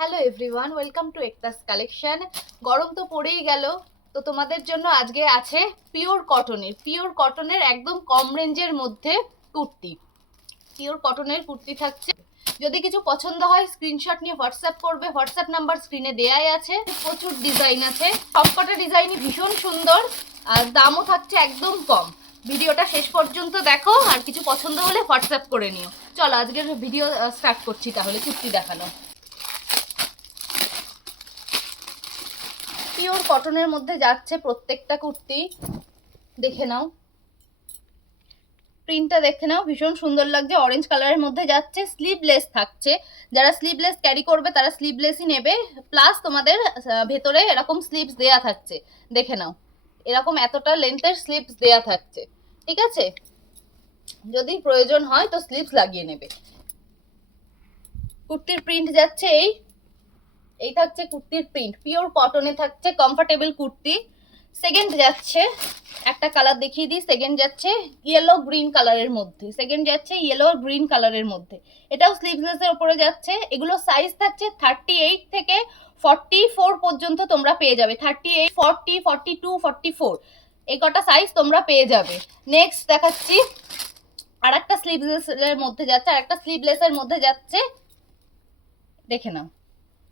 Hello everyone, welcome to একটাস collection. গরম তো পড়েই গেল, তো তোমাদের জন্য আজকে আছে পিওর কটনের একদম কম রেঞ্জের মধ্যে কুর্তি। পিওর কটনের কুর্তি থাকছে। যদি কিছু পছন্দ হয় স্ক্রিনশট নিয়ে হোয়াটসঅ্যাপ করবে, হোয়াটসঅ্যাপ নাম্বার স্ক্রিনে দেয়াই আছে। প্রচুর ডিজাইন আছে, সবকটা ডিজাইনই ভীষণ সুন্দর আর দামও থাকছে একদম কম। ভিডিওটা শেষ পর্যন্ত দেখো, আর কিছু পছন্দ হলে হোয়াটসঅ্যাপ করে নিও। চলো আজকের ভিডিও স্টার্ট করছি, তাহলে কুর্তি দেখানো। পিওর কটনের মধ্যে যাচ্ছে প্রত্যেকটা কুর্তি, দেখে নাও। প্রিন্টটা দেখে নাও, ভীষণ সুন্দর লাগছে। অরেঞ্জ কালারের মধ্যে যাচ্ছে, স্লিভলেস থাকছে। যারা স্লিভলেস ক্যারি করবে তারা স্লিভলেসই নেবে। প্লাস তোমাদের ভেতরে এরকম স্লিভস দেয়া থাকছে, দেখে নাও। এরকম এতটা লেন্থের স্লিভস দেয়া থাকছে, ঠিক আছে। যদি প্রয়োজন হয় তো স্লিভস লাগিয়ে নেবে। কুর্তির প্রিন্ট যাচ্ছে এই থাকছে কুর্তির প্রিন্ট। পিওর কটনে থাকছে, কমফোর্টেবল কুর্তি। সেকেন্ড যাচ্ছে, একটা কালার দেখিয়ে দিই। সেকেন্ড যাচ্ছে ইয়েলো গ্রিন কালারের মধ্যে, এটাও স্লিভলেস এর উপরে যাচ্ছে। এগুলো সাইজ থাকছে 38 থেকে 44 পর্যন্ত তোমরা পেয়ে যাবে। 38, 40, 42, 44 এই কটা সাইজ তোমরা পেয়ে যাবে। নেক্সট দেখাচ্ছি আর একটা স্লিভলেস এর মধ্যে যাচ্ছে, দেখে নাও।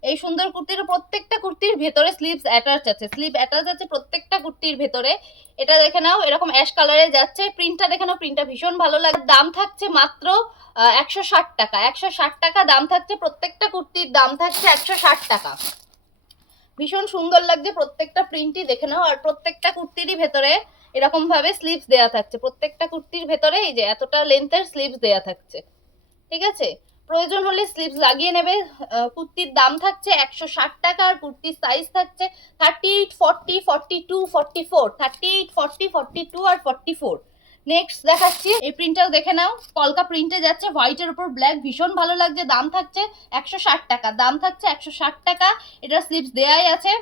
এই সুন্দর কুর্তির প্রত্যেকটা কুর্তির ভেতরে স্লিভস অ্যাটাচ আছে, প্রত্যেকটা কুর্তির ভেতরে। এটা দেখে নাও, এরকম অ্যাশ কালারে যাচ্ছে। প্রিন্টটা দেখে নাও, প্রিন্টটা ভীষণ ভালো লাগে। দাম থাকছে মাত্র 160 টাকা। 160 টাকা দাম থাকছে, প্রত্যেকটা কুর্তির দাম থাকছে 160 টাকা। ভীষণ সুন্দর লাগছে প্রত্যেকটা প্রিন্টই, দেখে নাও। আর প্রত্যেকটা কুর্তিরই ভেতরে এরকম ভাবে স্লিভস দেয়া থাকছে। প্রত্যেকটা কুর্তির ভেতরে এই যে এতটা লেন্থের স্লিভস দেয়া থাকছে, ঠিক আছে। প্রয়োজন হলে স্লিভস লাগিয়ে নেবে। কুর্তির দাম থাকছে 160 টাকা। আর কুর্তির সাইজ থাকছে 38, 40, 42, 44, 38, 40, 42 আর 44। নেক্সট দেখাচ্ছি, এই প্রিন্টটাও দেখে নাও। কলকা প্রিন্টে যাচ্ছে, হোয়াইটের উপর ব্ল্যাক, ভীষণ ভালো লাগছে। দাম থাকছে 160 টাকা। এটা স্লিভস দেয়াই আছে।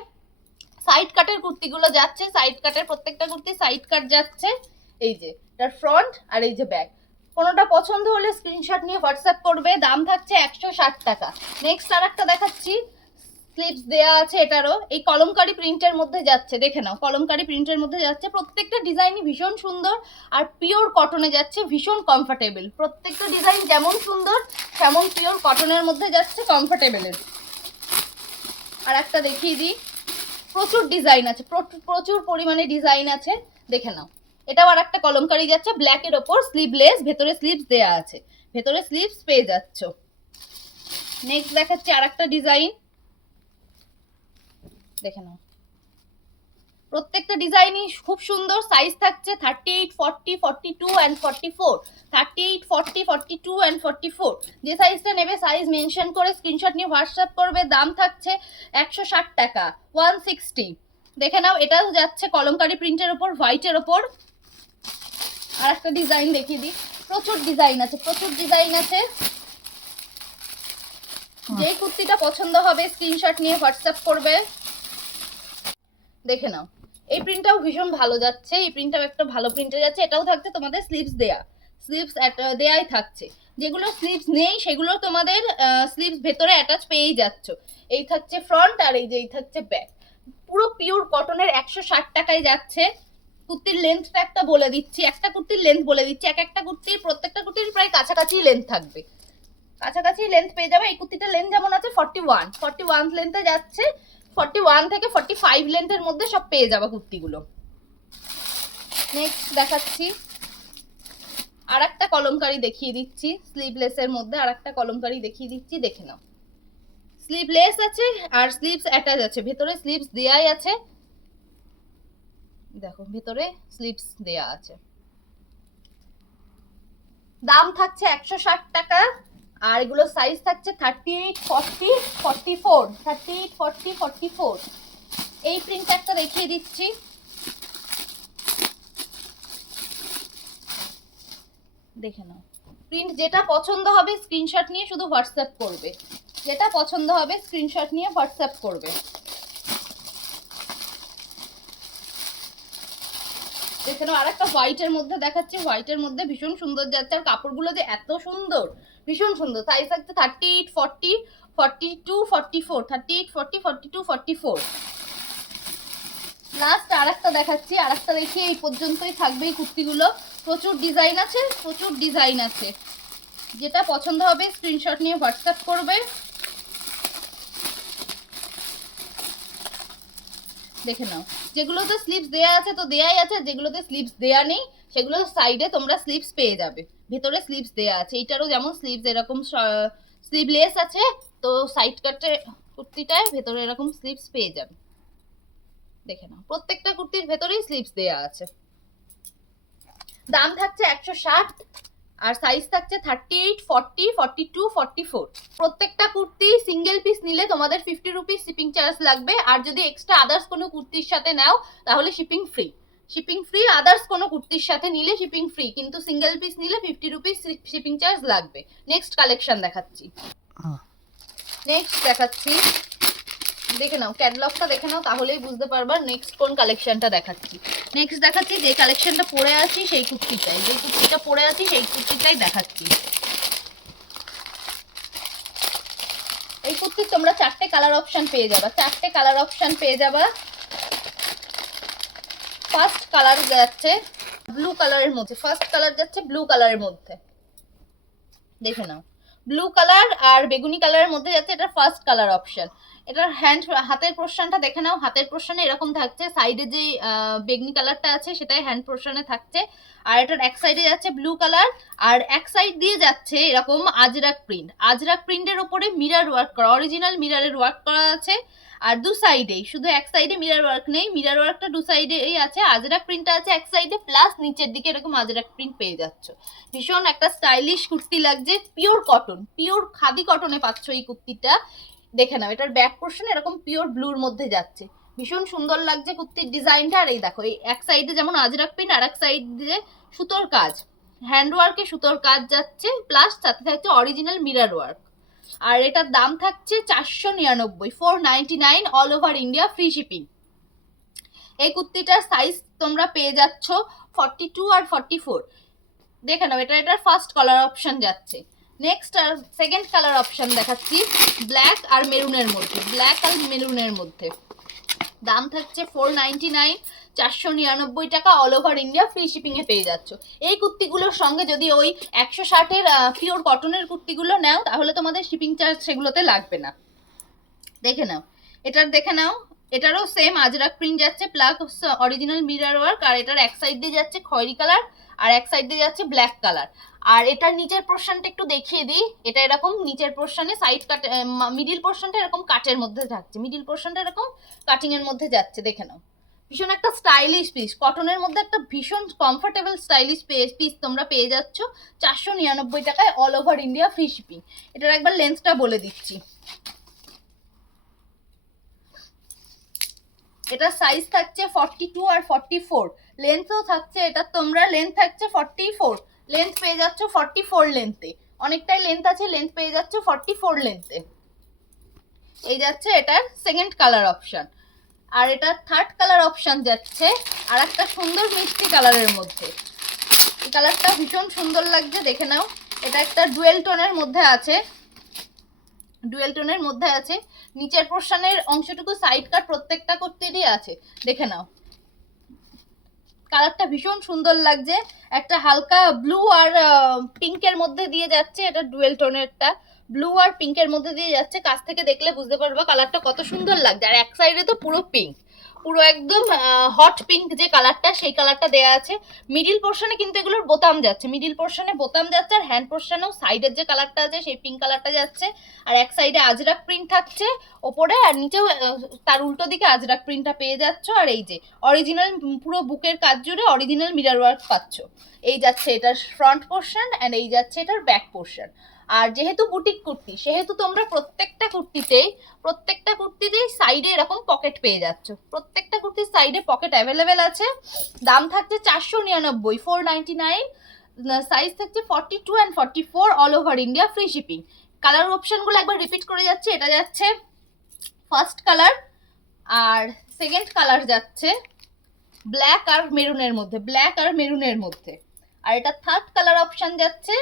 সাইড কাটের কুর্তিগুলো যাচ্ছে, সাইড কাটের প্রত্যেকটা কুর্তি সাইড কাট যাচ্ছে। এই যে এটার ফ্রন্ট আর এই যে ব্যাক। কোনোটা পছন্দ হলে স্ক্রিনশট নিয়ে হোয়াটসঅ্যাপ করবে। দাম থাকছে 160 টাকা। নেক্সট আর একটা দেখাচ্ছি, স্লিভস দেয়া আছে। এটারও এই কলমকারি প্রিন্টের মধ্যে যাচ্ছে, দেখে নাও। কলমকারি প্রিন্টের মধ্যে যাচ্ছে, প্রত্যেকটা ডিজাইনই ভীষণ সুন্দর আর পিওর কটনে যাচ্ছে, ভীষণ কমফোর্টেবল। প্রত্যেকটা ডিজাইন যেমন সুন্দর তেমন পিওর কটনের মধ্যে যাচ্ছে, কমফোর্টেবলের। আর একটা দেখিয়ে দিই, প্রচুর ডিজাইন আছে, প্রচুর পরিমাণে ডিজাইন আছে, দেখে নাও। এটাও আর একটা কলমকারি যাচ্ছে, ব্ল্যাকের ওপর স্লিভলেস, ভেতরে স্লিভস দেয়া আছে, ভেতরে স্লিভস পেয়ে যাচ্ছ। নেক্সট দেখাচ্ছি আর একটা ডিজাইন, দেখে নাও। প্রত্যেকটা ডিজাইনই খুব সুন্দর। সাইজ থাকছে 38, 40, 42 অ্যান্ড 44। 38, 40, 42 অ্যান্ড 44। যে সাইজটা নেবে সাইজ মেনশন করে স্ক্রিনশট নিয়ে হোয়াটসঅ্যাপ করবে। দাম থাকছে 160 টাকা, 160। দেখে নাও, এটাও যাচ্ছে কলমকারি প্রিন্টের ওপর, হোয়াইটের ওপর। আর একটা ডিজাইন দেখিয়ে দিই, প্রচুর ডিজাইন আছে। যে কুর্তিটা পছন্দ হবে স্ক্রিনশট নিয়ে হোয়াটসঅ্যাপ করবে, দেখে নাও। এই প্রিন্টটাও ভীষণ ভালো যাচ্ছে, এই প্রিন্টটাও একটা ভালো প্রিন্টে যাচ্ছে। এটাও থাকছে তোমাদের স্লিভস দেয়া, স্লিভস দেয়াই থাকছে। যেগুলো স্লিভস নেই সেগুলো তোমাদের স্লিভস ভেতরে অ্যাটাচ পেয়েই যাচ্ছ। এই থাকছে ফ্রন্ট আর এই থাকছে ব্যাক। পুরো পিওর কটনের 160 টাকায় যাচ্ছে। কুর্তির লেন্থটা একটা বলে দিচ্ছি, একটা কুর্তির লেন্থ বলে দিচ্ছি। একটা কুর্তির প্রত্যেকটা কুর্তির প্রায় কাছাকাছি লেন্থ থাকবে, কাছাকাছি লেন্থ পেয়ে যাবে। এই কুর্তিটার লেন্থ যেমন আছে 41 লেন্থে যাচ্ছে। 41 থেকে 45 লেন্থের মধ্যে সব পেয়ে যাবে কুর্তিগুলো। নেক্সট দেখাচ্ছি আর একটা কলমকারি দেখিয়ে দিচ্ছি, স্লিভলেসের মধ্যে আর একটা কলমকারি দেখিয়ে দিচ্ছি, দেখে নাও। স্লিভলেস আছে আর স্লিভস অ্যাটাচ আছে, ভেতরে স্লিভস দেয়াই আছে, দেখো ভেতরে স্লিভস দেয়া আছে। দাম থাকছে 160 টাকা। আর এগুলো সাইজ থাকছে 38, 40, 44। 38, 40, 44। এই প্রিন্ট একটা দেখিয়ে দিচ্ছি, দেখে নাও। প্রিন্ট যেটা পছন্দ হবে স্ক্রিনশট নিয়ে শুধু হোয়াটসঅ্যাপ করবে, যেটা পছন্দ হবে স্ক্রিনশট নিয়ে হোয়াটসঅ্যাপ করবে। দেখে নাও, আর একটা হোয়াইটের মধ্যে দেখাচ্ছি, হোয়াইটের মধ্যে ভীষণ সুন্দর যাচ্ছে। আর কাপড়গুলো যে এত সুন্দর, ভীষণ সুন্দর। সাইজ থাকছে 38, 40 42, 44, 38, 40, 42, 44। লাস্ট আরেকটা দেখাচ্ছি, আরেকটা দেখি, এই পর্যন্তই থাকবে এই কুর্তিগুলো। প্রচুর ডিজাইন আছে, প্রচুর ডিজাইন আছে। যেটা পছন্দ হবে স্ক্রিনশট নিয়ে হোয়াটসঅ্যাপ করবে। দেখে নাও, যেগুলোতে স্লিপস দেয়া আছে তো দেয়াই আছে, যেগুলোতে স্লিপস দেয়া নেই সেগুলো সাইডে তোমরা স্লিপস পেয়ে যাবে, ভেতরে স্লিপস দেয়া আছে। এইটারও যেমন স্লিপস এরকম স্লিভলেস আছে, তো সাইড কাটে কুর্তিটায় ভেতরে এরকম স্লিপস পেয়ে যাবে। দেখে নাও, প্রত্যেকটা কুর্তির ভেতরেই স্লিপস দেয়া আছে। দাম থাকছে 160 আর সাইজ থাকছে 38, 40, 42, 44। প্রত্যেকটা কুর্তি সিঙ্গেল পিস নিলে তোমাদের 50 রুপিস শিপিং চার্জ লাগবে, আর যদি এক্সট্রা আদার্স কোনো কুর্তির সাথে নাও তাহলে shipping free. Shipping free, others কোনো কুর্তির সাথে নিলে শিপিং ফ্রি, কিন্তু সিঙ্গেল পিস নিলে 50 রুপিস শিপিং চার্জ লাগবে। নেক্সট কালেকশন দেখাচ্ছি, নেক্সট দেখাচ্ছি, দেখে নাও ক্যাটালগটা দেখে নাও, তাহলেই বুঝতে পারবা নেক্সট কোন কালেকশনটা দেখাচ্ছি। নেক্সট দেখাচ্ছি যে কালেকশনটা পরে আছি সেই কুর্তিটাই, যে কুর্তিটা পরে আছি সেই কুর্তিটাই দেখাচ্ছি। এই কুর্তির তোমরা 4টে কালার অপশন পেয়ে যাবা, 4টে কালার অপশন পেয়ে যাবা। ফার্স্ট কালার যাচ্ছে ব্লু কালারের মধ্যে, ফার্স্ট কালার যাচ্ছে ব্লু কালারের মধ্যে, দেখে নাও ব্লু কালার আর বেগুনি কালারের মধ্যে যাচ্ছে, এটা ফার্স্ট কালার অপশন। এটার হাতের পোর্শনটা দেখে নাও, হাতের পোর্শনে এরকম থাকছে, সাইডে যে বেগুনি কালারটা আছে সেটাই হ্যান্ড পোর্শনে থাকছে, আর এটার এক সাইডে যাচ্ছে ব্লু কালার, আর এক সাইড দিয়ে যাচ্ছে এরকম আজরাক প্রিন্ট। আজরাক প্রিন্টের ওপরে মিরার ওয়ার্ক করা, অরিজিনাল মিরারের ওয়ার্ক করা আছে। আর দু সাইডেই, শুধু এক সাইডে মিরার ওয়ার্ক নেই, মিরার ওয়ার্কটা দু সাইডেই আছে, আজরাক প্রিন্টটা আছে এক সাইডে, প্লাস নিচের দিকে এরকম আজরাক প্রিন্ট পেয়ে যাচ্ছ। ভীষণ একটা স্টাইলিশ কুর্তি লাগছে, পিওর কটন, পিওর খাদি কটনে পাচ্ছ এই কুর্তিটা। দেখে নাও, এটার ব্যাক পোর্শন এরকম পিওর ব্লুর মধ্যে যাচ্ছে, ভীষণ সুন্দর লাগছে কুর্তির ডিজাইনটা। আর এই দেখো, এই এক সাইডে যেমন আজরাক প্রিন্ট, আর এক সাইড দিয়ে সুতোর কাজ, হ্যান্ডওয়ার্কে সুতোর কাজ যাচ্ছে, প্লাস সাথে থাকছে অরিজিনাল মিরার ওয়ার্ক। আর এটার দাম থাকছে 499, 499, all over India, free shipping. এই কুর্তিটার সাইজ তোমরা পেয়ে যাচ্ছ 42 আর 44। দেখে নাও, এটার ফার্স্ট কালার অপশন যাচ্ছে। নেক্সট আর সেকেন্ড কালার অপশন দেখাচ্ছি, ব্ল্যাক আর মেরুনের মধ্যে, ব্ল্যাক আর মেরুনের মধ্যে। দাম থাকছে 499, 499 টাকা, all over India, free shipping এ পেয়ে যাচ্ছ। এই কুর্তিগুলোর সঙ্গে যদি ওই 160-এর পিওর কটনের কুর্তিগুলো নাও তাহলে তোমাদের শিপিং চার্জ সেগুলোতে লাগবে না। দেখে নাও, এটার দেখে নাও, এটারও সেম আজরাক প্রিন্ট যাচ্ছে, প্লাস অরিজিনাল মিরর ওয়ার্ক, আর এটার এক সাইড দিয়ে যাচ্ছে খয়েরি কালার আর এক সাইড দিয়ে যাচ্ছে ব্ল্যাক কালার। আর এটার নিচের পোর্শনটা একটু দেখিয়ে দিই, এটা এরকম নিচের পোর্শনে সাইড কাট, মিডিল পোর্শনটা এরকম কাটের মধ্যে থাকছে, মিডিল পোর্শনটা এরকম কাটিং এর মধ্যে যাচ্ছে। দেখে নাও, ভীষণ একটা স্টাইলিশ পিস, কটনের মধ্যে একটা ভীষণ কমফোর্টেবল স্টাইলিশ পিস তোমরা পেয়ে যাচ্ছ 499 টাকায়, all over India, free shipping. এটার একবার লেন্থটা বলে দিচ্ছি, এটা সাইজ থাকছে 42 আর 44, লেন্থও থাকছে, এটা তোমরা লেন্থ থাকছে 44, লেন্থ পেয়ে যাচ্ছ 44 লেন্থে, অনেকটাই লেন্থ আছে, লেন্থ পেয়ে যাচ্ছ 44 লেন্থে। এই যাচ্ছে এটার সেকেন্ড কালার অপশন। আর এটার থার্ড কালার অপশন যাচ্ছে আর একটা সুন্দর মিষ্টি কালারের মধ্যে, এই কালারটা ভীষণ সুন্দর লাগছে, দেখে নাও। এটা একটা ডুয়েল টোনের মধ্যে আছে, ডুয়েল টোনের মধ্যে আছে, নিচের পোর্শনের অংশটুকু সাইড কাট প্রত্যেকটা কুর্তিরই আছে। দেখে নাও, কালারটা ভীষণ সুন্দর লাগছে, একটা হালকা ব্লু আর পিঙ্কের মধ্যে দিয়ে যাচ্ছে, এটা ডুয়েল টোনেরটা ব্লু আর পিঙ্কের মধ্যে দিয়ে যাচ্ছে, কাছ থেকে দেখলে বুঝতে পারবা কালারটা কত সুন্দর লাগছে। আর এক সাইডে তো পুরো পিঙ্ক, পুরো একদম হট পিঙ্ক যে কালারটা, সেই কালারটা দেয়া আছে। মিডিল পোর্শনে কিন্তু এগুলোর বোতাম যাচ্ছে, মিডিল পোর্শনে বোতাম যাচ্ছে, আর হ্যান্ড পোর্শনেও সাইডের যে কালারটা আছে সেই পিঙ্ক কালারটা যাচ্ছে। আর এক সাইডে আজরাক প্রিন্ট থাকছে ওপরে, আর নিচেও তার উল্টো দিকে আজরাক প্রিন্টটা পেয়ে যাচ্ছ। আর এই যে অরিজিনাল পুরো বুকের কাজ জুড়ে অরিজিনাল মিরর ওয়ার্ক পাচ্ছ। এই যাচ্ছে এটার ফ্রন্ট পোর্শন অ্যান্ড এই যাচ্ছে এটার ব্যাক পোর্শন। আর যেহেতু বুটিক কুর্তি সেহেতু তোমরা প্রত্যেকটা কুর্তিতেই সাইডে এরকম পকেট পেয়ে যাচ্ছ, প্রত্যেকটা কুর্তির সাইডে পকেট অ্যাভেলেবেল আছে। দাম থাকছে 499, 499, সাইজ থাকছে 42 and 44, all over India, free shipping. Colour অপশনগুলো একবার রিপিট করে যাচ্ছে, এটা যাচ্ছে ফার্স্ট কালার, আর সেকেন্ড কালার যাচ্ছে ব্ল্যাক আর মেরুনের মধ্যে, ব্ল্যাক আর মেরুনের মধ্যে, আর এটা থার্ড কালার অপশন যাচ্ছে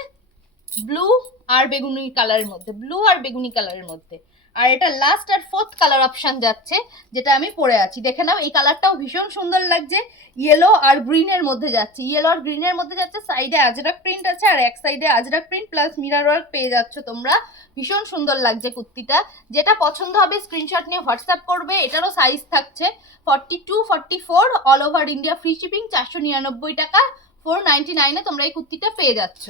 ব্লু আর বেগুনি কালারের মধ্যে, ব্লু আর বেগুনি কালারের মধ্যে। আর এটা লাস্ট আর ফোর্থ কালার অপশন যাচ্ছে, যেটা আমি পরে আছি। দেখে নাও, এই কালারটাও ভীষণ সুন্দর লাগছে। ইয়েলো আর গ্রিনের মধ্যে যাচ্ছে, ইয়েলো আর গ্রিনের মধ্যে যাচ্ছে। সাইডে আজরাক প্রিন্ট আছে, আর এক সাইডে Ajrak print plus mirror work পেয়ে যাচ্ছ তোমরা। ভীষণ সুন্দর লাগছে কুর্তিটা। যেটা পছন্দ হবে স্ক্রিনশট নিয়ে হোয়াটসঅ্যাপ করবে। এটারও সাইজ থাকছে 42, 44, all over India free shipping, 499 টাকা, 499-এ তোমরা এই কুর্তিটা পেয়ে যাচ্ছ।